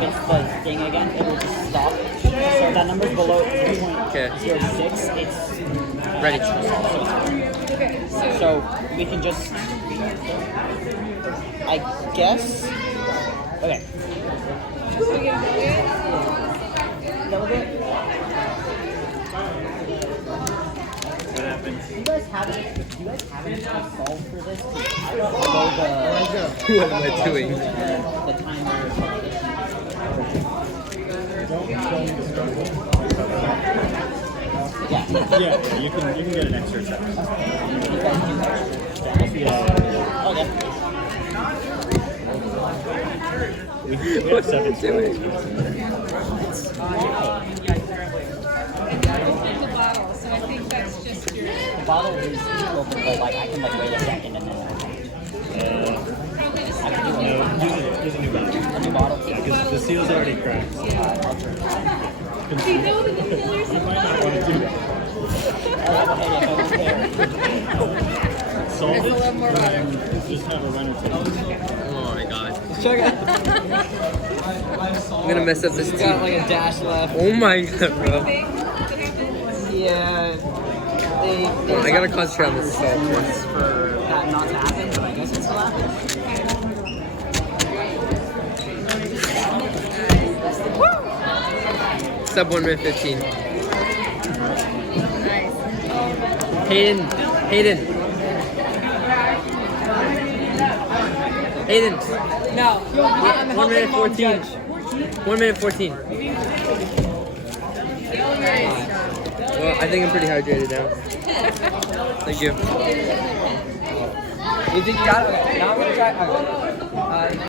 activates the thing again, it will just stop. So if that number's below 3.06, it's Ready. So we can just, I guess. Okay. What happened? Do you guys have any solve for this? I don't know What am I doing? the timer. Yeah. Yeah, you can get an extra second. Okay. We have 7 seconds. The bottle is open, but like I can like wait a second and then I can do Use a new bottle. a new bottle. Yeah, because the seal's already cracked. So. Do you know the new fillers? You might not want to do that. Solve There's a little more water. Just have a runner take. Oh my god. Check it. I'm gonna mess up this We team. got like a dash left. Oh my god, bro. Yeah. I gotta concentrate on this salt first. For that not to happen, but I guess it still happens. Sub 1 minute 15. Nice. Hayden. No. 1 minute 14. 1 minute 14. Well, I think I'm pretty hydrated now. Thank you. You think you got it? Okay, now I'm gonna try. Okay.